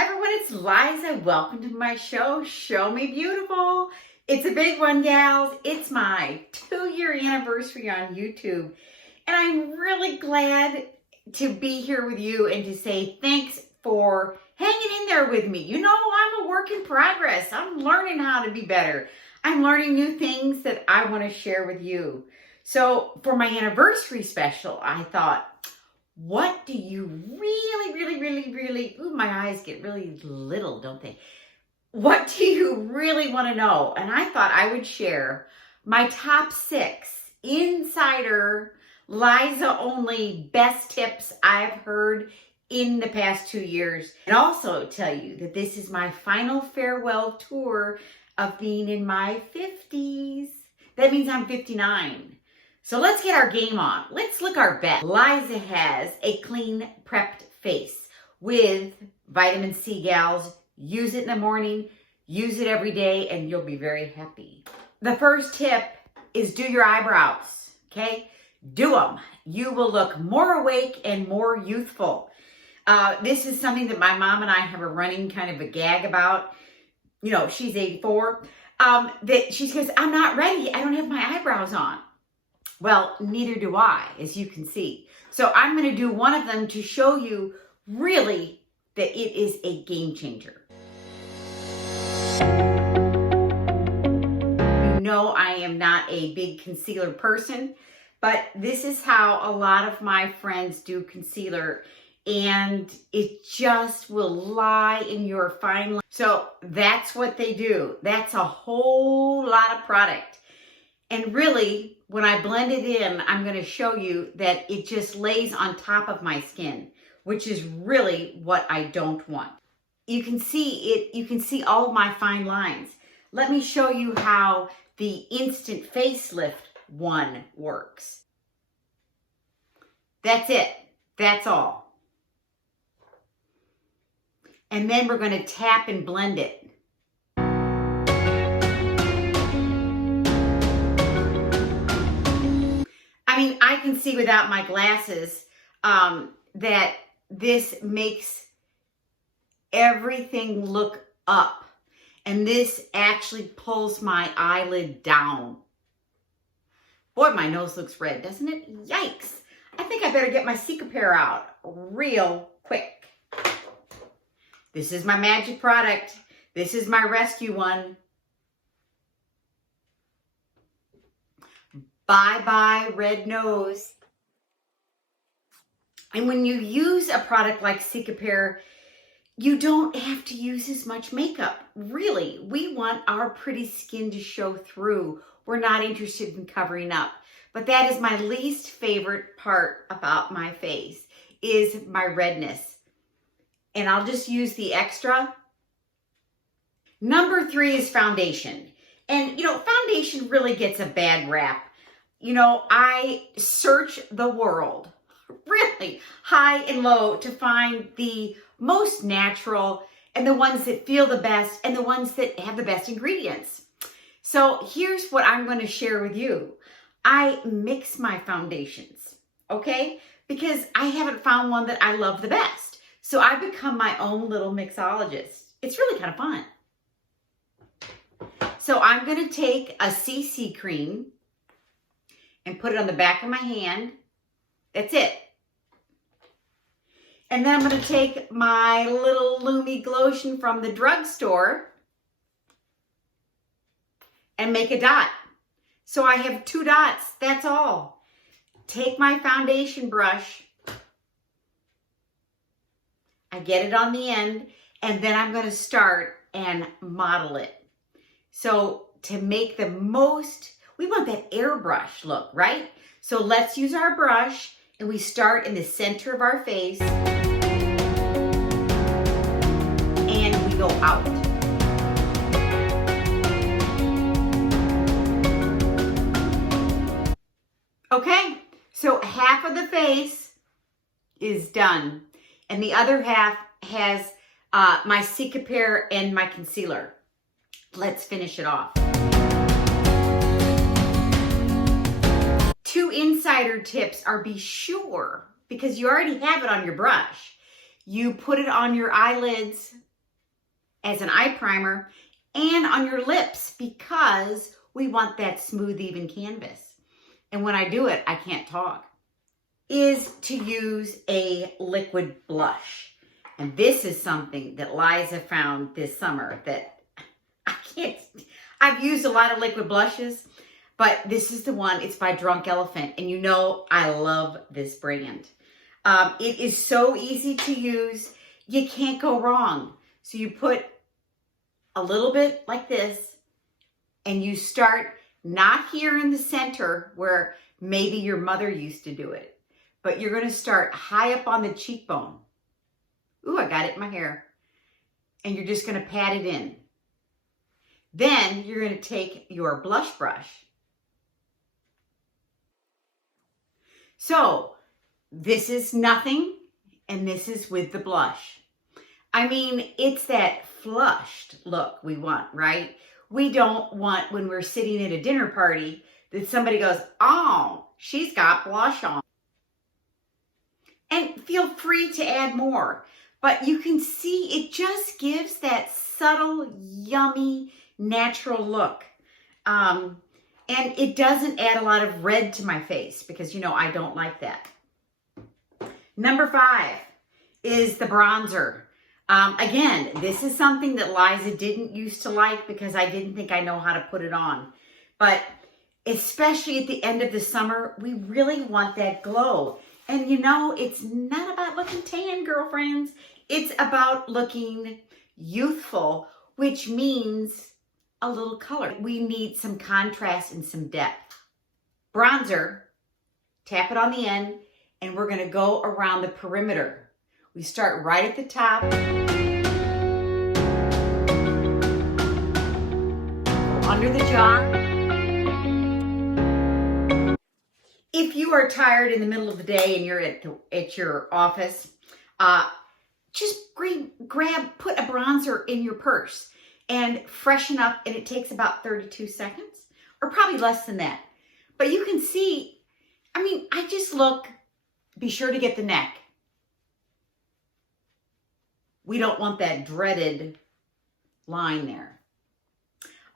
Hi everyone, it's Liza. Welcome to my show, Show Me Beautiful. It's a big one, gals. It's my 2-year anniversary on YouTube. And I'm really glad to be here with you and to say thanks for hanging in there with me. You know, I'm a work in progress. I'm learning how to be better. I'm learning new things that I want to share with you. So for my anniversary special, I thought, what do you really, ooh, my eyes get really little, don't they? What do you really want to know? And I thought I would share my top 6 insider, Liza only best tips I've heard in the past 2 years. And also tell you that this is my final farewell tour of being in my 50s. That means I'm 59. So let's get our game on. Let's look our best. Liza has a clean, prepped face with vitamin C, gals. Use it in the morning, use it every day, and you'll be very happy. The first tip is do your eyebrows, okay? Do them. You will look more awake and more youthful. This is something that my mom and I have a running kind of a gag about. You know, she's 84. That she says, I'm not ready. I don't have my eyebrows on. Well, neither do I, as you can see. So I'm going to do one of them to show you really that it is a game changer. You know I am not a big concealer person, but this is how a lot of my friends do concealer, and it just will lie in your fine line. So that's what they do. That's a whole lot of product. And really, when I blend it in, I'm going to show you that it just lays on top of my skin, which is really what I don't want. You can see it, you can see all of my fine lines. Let me show you how the instant facelift one works. That's it. That's all. And then we're going to tap and blend it. I mean, I can see without my glasses that this makes everything look up. And this actually pulls my eyelid down. Boy, my nose looks red, doesn't it? Yikes. I think I better get my Cicopair out real quick. This is my magic product. This is my rescue one. Bye-bye red nose. And when you use a product like Cicopair, you don't have to use as much makeup. Really, we want our pretty skin to show through. We're not interested in covering up. But that is my least favorite part about my face, is my redness. And I'll just use the extra. Number 3 is foundation. And, you know, foundation really gets a bad rap. You know, I search the world, really, high and low, to find the most natural and the ones that feel the best and the ones that have the best ingredients. So here's what I'm going to share with you. I mix my foundations, okay? Because I haven't found one that I love the best. So I've become my own little mixologist. It's really kind of fun. So I'm going to take a CC cream and put it on the back of my hand. That's it. And then I'm going to take my little Lumi Glotion from the drugstore and make a dot. So I have 2 dots, that's all. Take my foundation brush, I get it on the end, and then I'm going to start and model it. So to make the most, we want that airbrush look, right? So let's use our brush, and we start in the center of our face, and we go out. Okay, so half of the face is done, and the other half has my Cicopair and my concealer. Let's finish it off. 2 insider tips are: be sure, because you already have it on your brush, you put it on your eyelids as an eye primer and on your lips because we want that smooth, even canvas. And when I do it, I can't talk, is to use a liquid blush. And this is something that Liza found this summer that I've used a lot of liquid blushes, but this is the one. It's by Drunk Elephant. And you know, I love this brand. It is so easy to use. You can't go wrong. So you put a little bit like this, and you start not here in the center where maybe your mother used to do it, but you're going to start high up on the cheekbone. Ooh, I got it in my hair. And you're just going to pat it in. Then you're going to take your blush brush. So this is nothing, and this is with the blush. I mean, it's that flushed look we want, right? We don't want, when we're sitting at a dinner party, that somebody goes, oh, she's got blush on. And feel free to add more. But you can see it just gives that subtle, yummy, natural look. And it doesn't add a lot of red to my face because, you know, I don't like that. Number 5 is the bronzer. Again, this is something that Liza didn't used to like because I didn't think I know how to put it on. But especially at the end of the summer, we really want that glow. And you know, it's not about looking tan, girlfriends. It's about looking youthful, which means a little color. We need some contrast and some depth. Bronzer, tap it on the end, and we're gonna go around the perimeter. We start right at the top. Under the jaw. If you are tired in the middle of the day and you're at your office, just put a bronzer in your purse and freshen up, and it takes about 32 seconds, or probably less than that. But you can see, I mean, I just look, be sure to get the neck. We don't want that dreaded line there.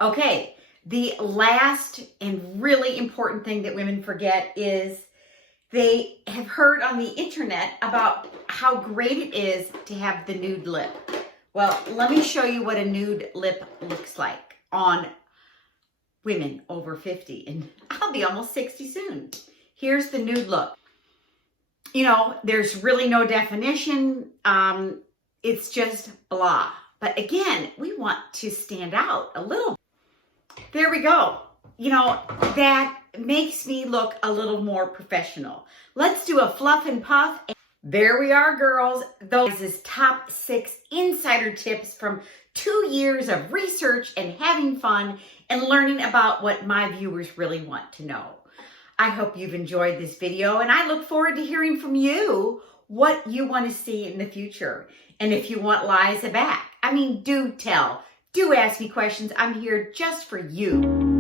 Okay, the last and really important thing that women forget is they have heard on the internet about how great it is to have the nude lip. Well, let me show you what a nude lip looks like on women over 50, and I'll be almost 60 soon. Here's the nude look. You know, there's really no definition. It's just blah. But again, we want to stand out a little. There we go. You know, that makes me look a little more professional. Let's do a fluff and puff. There we are, girls. Those is top 6 insider tips from 2 years of research and having fun and learning about what my viewers really want to know. I hope you've enjoyed this video, and I look forward to hearing from you what you want to see in the future. And if you want Liza back, I mean, do ask me questions. I'm here just for you.